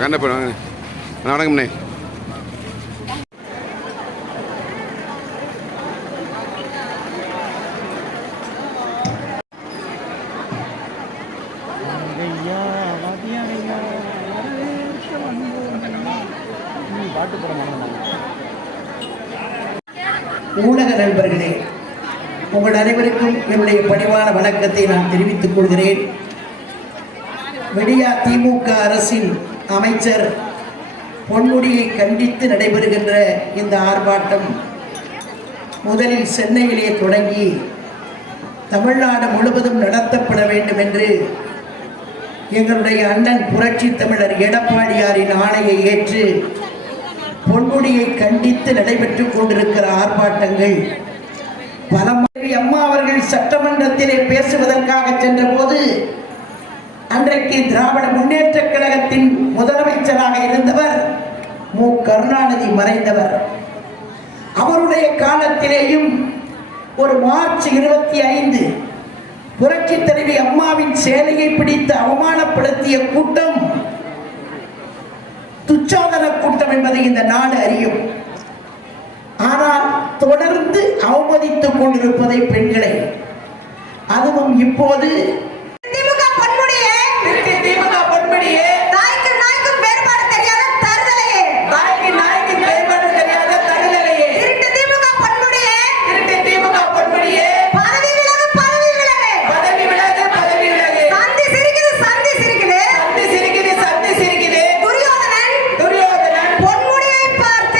கண்ணப்ப வாங்க. வணக்கம்ண்ணே ஊடக நண்பர்களே உங்கள் அனைவருக்கும் என்னுடைய பணிவான வணக்கத்தை நான் தெரிவித்துக் கொள்கிறேன். விடியா திமுக அரசின் அமைச்சர் பொன்முடியை கண்டித்து நடைபெறுகின்ற இந்த ஆர்ப்பாட்டம் முதலில் சென்னையிலே தொடங்கி தமிழ்நாடு முழுவதும் நடத்தப்பட வேண்டும் என்று எங்களுடைய அண்ணன் புரட்சி தமிழர் எடப்பாடியாரின் ஆணையை ஏற்று பொன்முடியை கண்டித்து நடைபெற்றுக் கொண்டிருக்கிற ஆர்ப்பாட்டங்கள் பல அம்மா அவர்கள் சட்டமன்றத்திலே பேசுவதற்காக சென்றபோது அன்றைக்கு திராவிட முன்னேற்ற கழகத்தின் முதலமைச்சராக இருந்தவர் மு. கருணாநிதி மறைந்தவர். அவருடைய காலத்திலேயும் ஒரு மார்ச் இருபத்தி ஐந்து புரட்சி தலைவி அம்மாவின் சேலையை பிடித்து அவமானப்படுத்திய கூட்டம் துச்சாதன கூட்டம் என்பதை இந்த நாடு அறியும். ஆனால் தொடர்ந்து அவமதித்துக் கொண்டிருப்பதை பெண்களை அதுவும் இப்போது Парк!